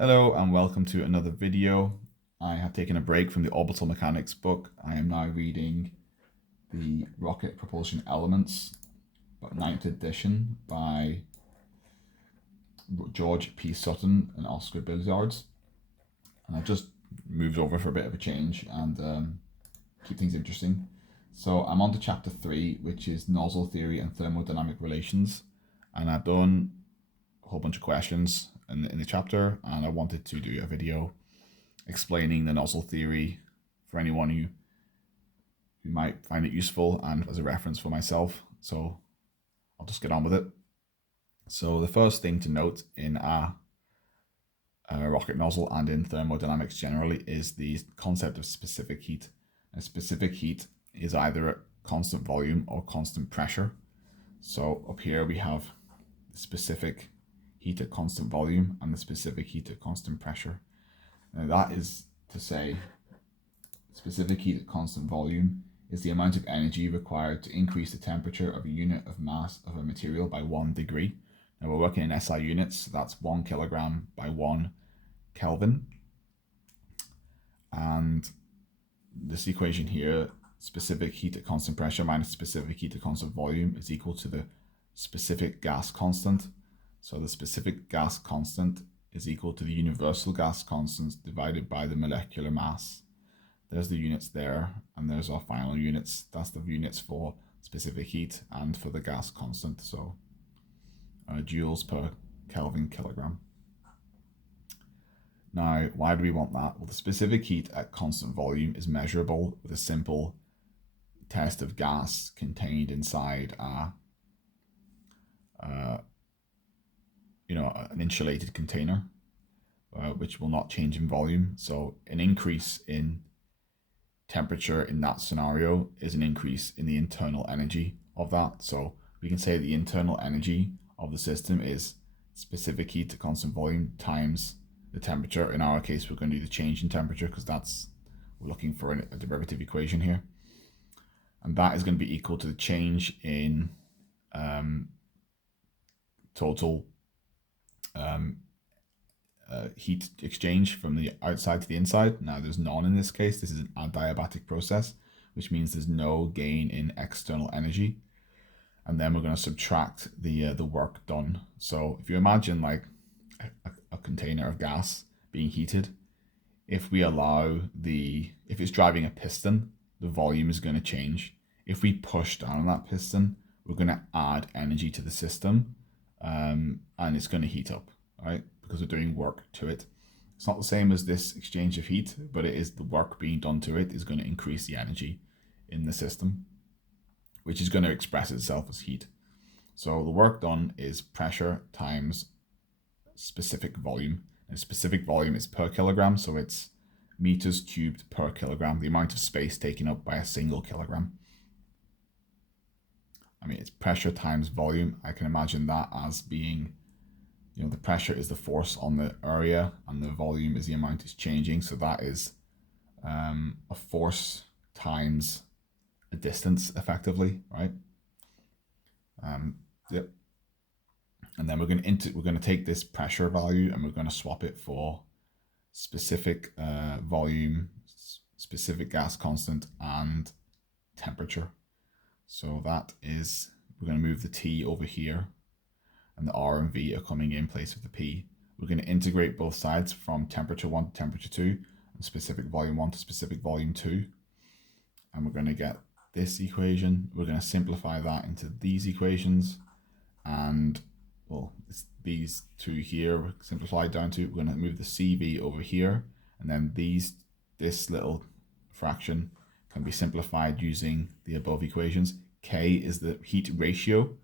Hello and welcome to another video. I have taken a break from the orbital mechanics book. I am now reading the Rocket Propulsion Elements, but 9th edition by George P. Sutton and Oscar Biblarz. And I've just moved over for a bit of a change and keep things interesting. So I'm on to chapter 3, which is Nozzle Theory and Thermodynamic Relations. And I've done a whole bunch of questions in the chapter, and I wanted to do a video explaining the nozzle theory for anyone who might find it useful and as a reference for myself. So I'll just get on with it. So the first thing to note in a rocket nozzle and in thermodynamics generally is the concept of specific heat. A specific heat is either at constant volume or constant pressure. So up here we have the specific heat at constant volume and the specific heat at constant pressure. Now that is to say, specific heat at constant volume is the amount of energy required to increase the temperature of a unit of mass of a material by 1 degree. Now we're working in SI units, so that's 1 kilogram by 1 Kelvin. And this equation here, specific heat at constant pressure minus specific heat at constant volume, is equal to the specific gas constant. So the specific gas constant is equal to the universal gas constant divided by the molecular mass. There's the units there, and there's our final units. That's the units for specific heat and for the gas constant. So joules per Kelvin kilogram. Now, why do we want that? Well, the specific heat at constant volume is measurable with a simple test of gas contained inside an insulated container, which will not change in volume. So an increase in temperature in that scenario is an increase in the internal energy of that. So we can say the internal energy of the system is specific heat at constant volume times the temperature. In our case, we're going to do the change in temperature because we're looking for a derivative equation here. And that is going to be equal to the change in total heat exchange from the outside to the inside. Now there's none in this case. This is an adiabatic process, which means there's no gain in external energy. And then we're going to subtract the work done. So if you imagine like a container of gas being heated, if it's driving a piston, the volume is going to change. If we push down on that piston, we're going to add energy to the system, and it's going to heat up, right? Because we're doing work to it. It's not the same as this exchange of heat, but it is the work being done to it is going to increase the energy in the system, which is going to express itself as heat. So the work done is pressure times specific volume. And specific volume is per kilogram, so it's meters cubed per kilogram, the amount of space taken up by a single kilogram. I mean, it's pressure times volume. I can imagine that as being, the pressure is the force on the area and the volume is the amount it's changing. So that is a force times a distance effectively, right? Yep. And then we're going to take this pressure value and we're going to swap it for specific volume, specific gas constant, and temperature. So that is, we're going to move the T over here, and the R and V are coming in place of the P. We're going to integrate both sides from temperature 1 to temperature 2, and specific volume 1 to specific volume 2. And we're going to get this equation. We're going to simplify that into these equations, and well, it's these two here simplified down to, we're going to move the CV over here, and then this little fraction can be simplified using the above equations. K is the heat ratio,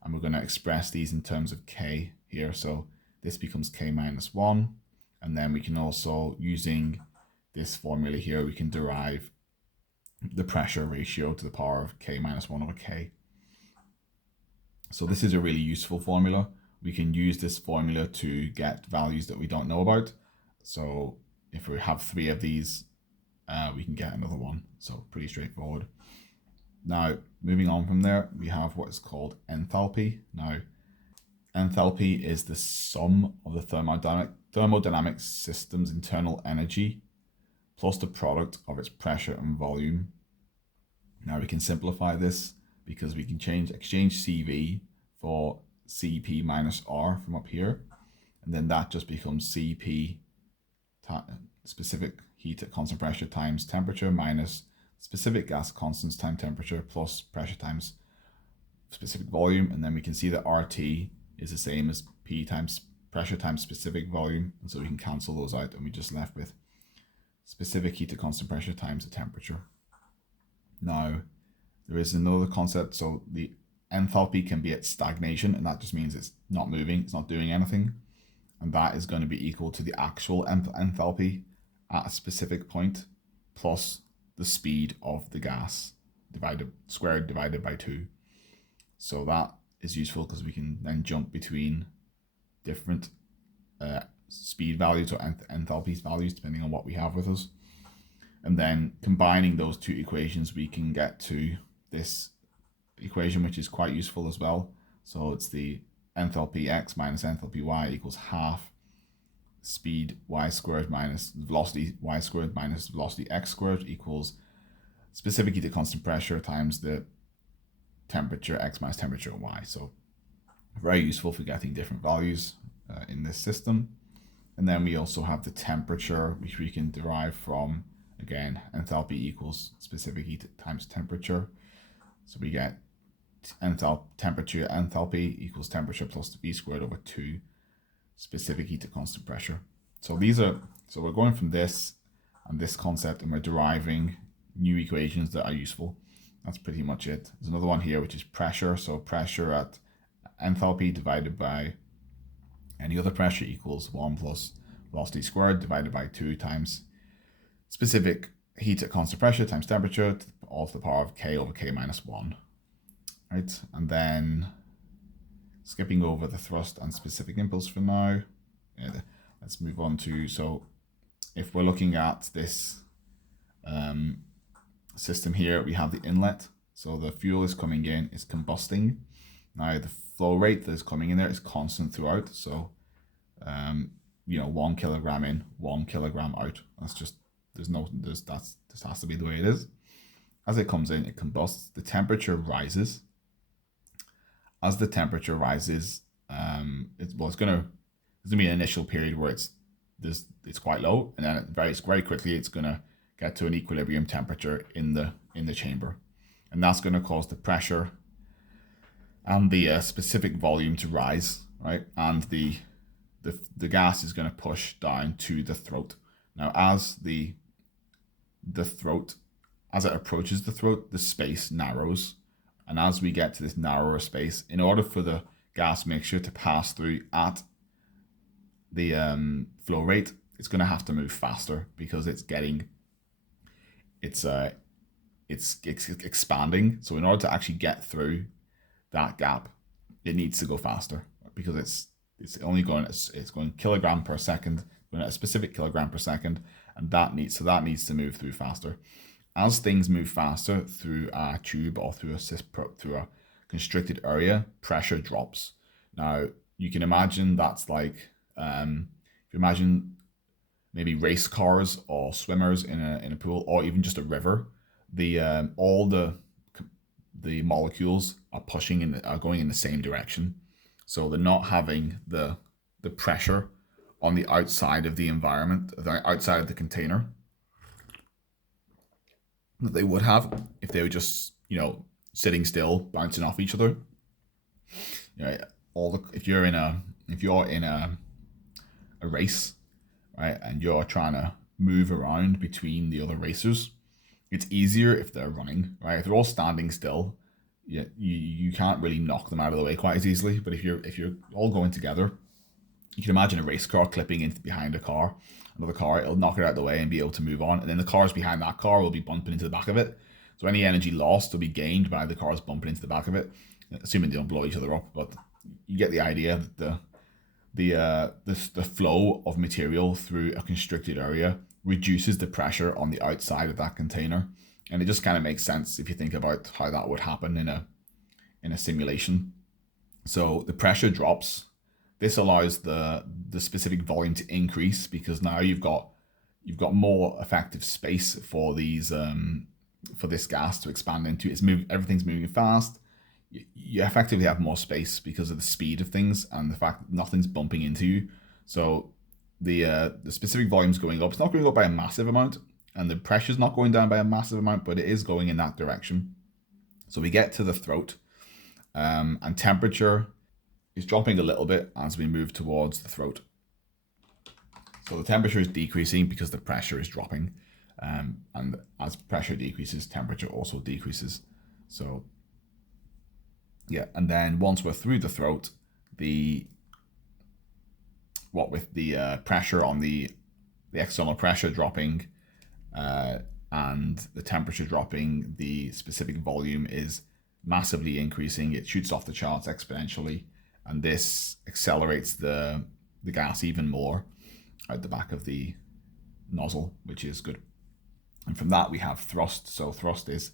and we're going to express these in terms of K here. So this becomes K minus 1, and then we can also, using this formula here, we can derive the pressure ratio to the power of K minus 1 over K. So this is a really useful formula. We can use this formula to get values that we don't know about. So if we have 3 of these, we can get another one. So pretty straightforward. Now, moving on from there, we have what is called enthalpy. Now, Enthalpy is the sum of the thermodynamic system's internal energy plus the product of its pressure and volume. Now we can simplify this because we can exchange CV for Cp minus R from up here, and then that just becomes Cp specific heat at constant pressure times temperature minus specific gas constants times temperature plus pressure times specific volume, and then we can see that RT is the same as P times pressure times specific volume, and so we can cancel those out, and we just left with specific heat at constant pressure times the temperature. Now, there is another concept, so the enthalpy can be at stagnation, and that just means it's not moving, it's not doing anything, and that is going to be equal to the actual enthalpy at a specific point plus the speed of the gas squared divided by 2. So that is useful because we can then jump between different speed values or enthalpy values depending on what we have with us. And then combining those two equations, we can get to this equation, which is quite useful as well. So it's the enthalpy x minus enthalpy y equals half speed y squared minus velocity y squared minus velocity x squared equals specific heat at constant pressure times the temperature x minus temperature y. So very useful for getting different values in this system. And then we also have the temperature, which we can derive from, again, enthalpy equals specific heat times temperature. So we get temperature enthalpy equals temperature plus V squared over 2 specific heat at constant pressure. So we're going from this and this concept, and we're deriving new equations that are useful. That's pretty much it. There's another one here, which is pressure. So pressure at enthalpy divided by any other pressure equals 1 plus velocity squared divided by 2 times specific heat at constant pressure times temperature, all to the power of k over k minus 1. Right, and then skipping over the thrust and specific impulse for now, let's move on to, so if we're looking at this system here, we have the inlet. So the fuel is coming in, it's combusting. Now the flow rate that is coming in there is constant throughout. So, 1 kilogram in, 1 kilogram out. That's just, this has to be the way it is. As it comes in, it combusts. The temperature rises. As the temperature rises, there's going to be an initial period where it's quite low, and then very quickly it's going to get to an equilibrium temperature in the chamber, and that's going to cause the pressure and the specific volume to rise, right? And the gas is going to push down to the throat. Now, as the throat, as it approaches the throat, the space narrows. And as we get to this narrower space, in order for the gas mixture to pass through at the flow rate, it's going to have to move faster because it's expanding. So in order to actually get through that gap, it needs to go faster because it's going kilogram per second, going at a specific kilogram per second, and that needs to move through faster. As things move faster through a tube or through a constricted area, pressure drops. Now you can imagine that's like if you imagine maybe race cars or swimmers in a pool, or even just a river. All the molecules are going in the same direction, so they're not having the pressure on the outside of the environment, outside of the container, that they would have if they were just sitting still, bouncing off each other. If you're in a race, right, and you're trying to move around between the other racers, it's easier if they're running, right? If they're all standing still, you can't really knock them out of the way quite as easily. But if you're all going together, you can imagine a race car clipping into behind another car, it'll knock it out of the way and be able to move on. And then the cars behind that car will be bumping into the back of it. So any energy lost will be gained by the cars bumping into the back of it, assuming they don't blow each other up. But you get the idea that the flow of material through a constricted area reduces the pressure on the outside of that container. And it just kind of makes sense if you think about how that would happen in a simulation. So the pressure drops. This allows the specific volume to increase because now you've got more effective space for these for this gas to expand into. Everything's moving fast. You effectively have more space because of the speed of things and the fact that nothing's bumping into you. So the specific volume's going up. It's not going up by a massive amount, and the pressure's not going down by a massive amount, but it is going in that direction. So we get to the throat, and temperature is dropping a little bit as we move towards the throat. So the temperature is decreasing because the pressure is dropping, and as pressure decreases, temperature also decreases. So yeah, and then once we're through the throat, with the pressure on the external pressure dropping, and the temperature dropping, the specific volume is massively increasing. It shoots off the charts exponentially, and this accelerates the gas even more out the back of the nozzle, which is good. And from that we have thrust. So thrust is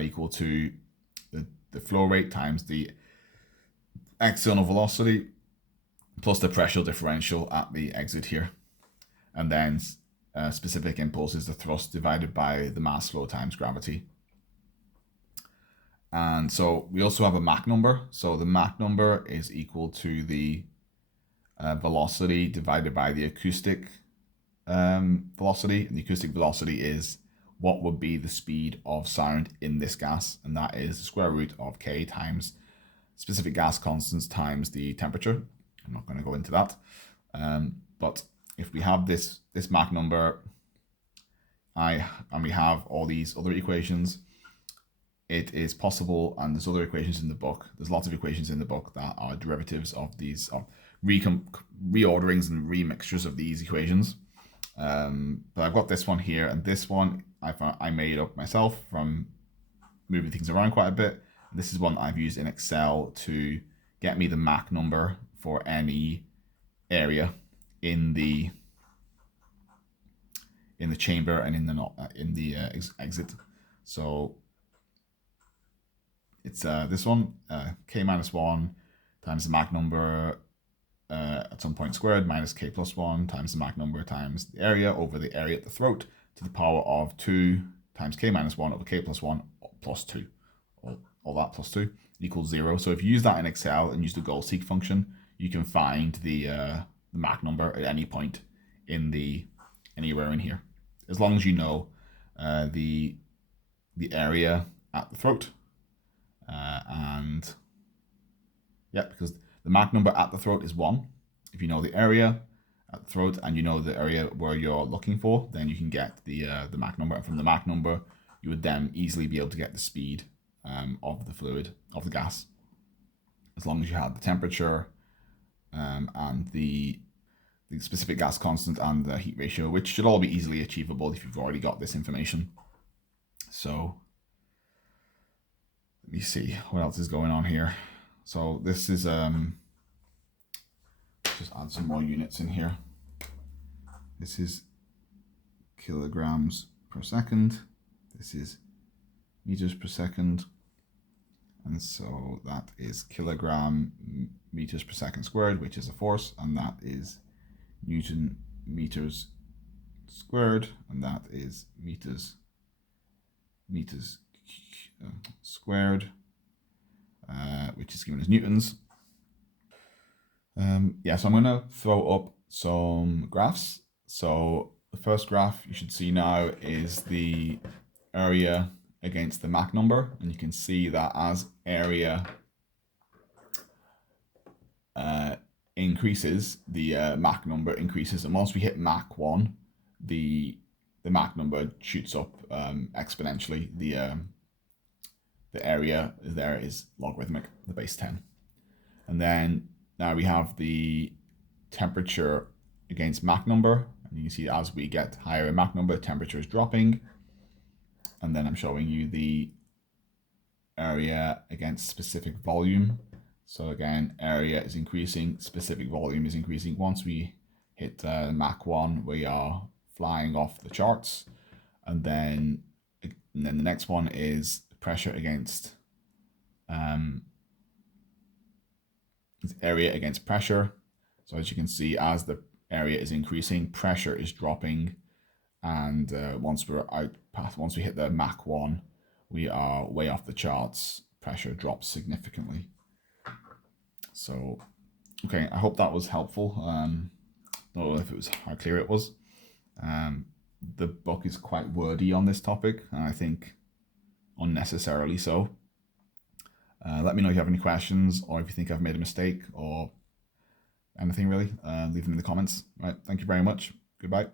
equal to the flow rate times the external velocity plus the pressure differential at the exit here. And then specific impulse is the thrust divided by the mass flow times gravity. And so we also have a Mach number. So the Mach number is equal to the velocity divided by the acoustic velocity. And the acoustic velocity is what would be the speed of sound in this gas. And that is the square root of K times specific gas constants times the temperature. I'm not going to go into that. But if we have this Mach number, and we have all these other equations, it is possible, and there's other equations in the book. There's lots of equations in the book that are derivatives of these, reorderings and remixtures of these equations. But I've got this one here, and this one I made up myself from moving things around quite a bit. This is one I've used in Excel to get me the Mach number for any area in the chamber and in the exit. So it's this one, K minus 1 times the Mach number at some point squared minus K plus 1 times the Mach number times the area over the area at the throat to the power of 2 times K minus 1 over K plus 1 plus 2. All that plus 2 equals 0. So if you use that in Excel and use the goal seek function, you can find the Mach number at any point in anywhere in here, as long as you know the area at the throat, and yeah, because the Mach number at the throat is 1. If you know the area at the throat and you know the area where you're looking for, then you can get the Mach number, and from the Mach number you would then easily be able to get the speed of the fluid, of the gas, as long as you had the temperature and the specific gas constant and the heat ratio, which should all be easily achievable if you've already got this information. So let me see what else is going on here. So this is just add some more units in here. This is kilograms per second. This is meters per second. And so that is kilogram meters per second squared, which is a force, and that is Newton meters squared, and that is meters squared, which is given as newtons. Yeah, so I'm going to throw up some graphs. So the first graph you should see now is the area against the Mach number, and you can see that as area increases, the Mach number increases, and once we hit Mach 1, the Mach number shoots up exponentially. The area there is logarithmic, the base 10. And then now we have the temperature against Mach number, and you can see as we get higher in Mach number, temperature is dropping. And then I'm showing you the area against specific volume. So again, area is increasing, specific volume is increasing. Once we hit Mach 1, we are flying off the charts. And then the next one is pressure against is area against pressure. So as you can see, as the area is increasing, pressure is dropping, and once we hit the Mach 1, we are way off the charts. Pressure drops significantly. So, okay, I hope that was helpful. Don't know if it was how clear it was. The book is quite wordy on this topic, and I think unnecessarily so. Let me know if you have any questions, or if you think I've made a mistake, or anything really. Leave them in the comments. Right, thank you very much. Goodbye.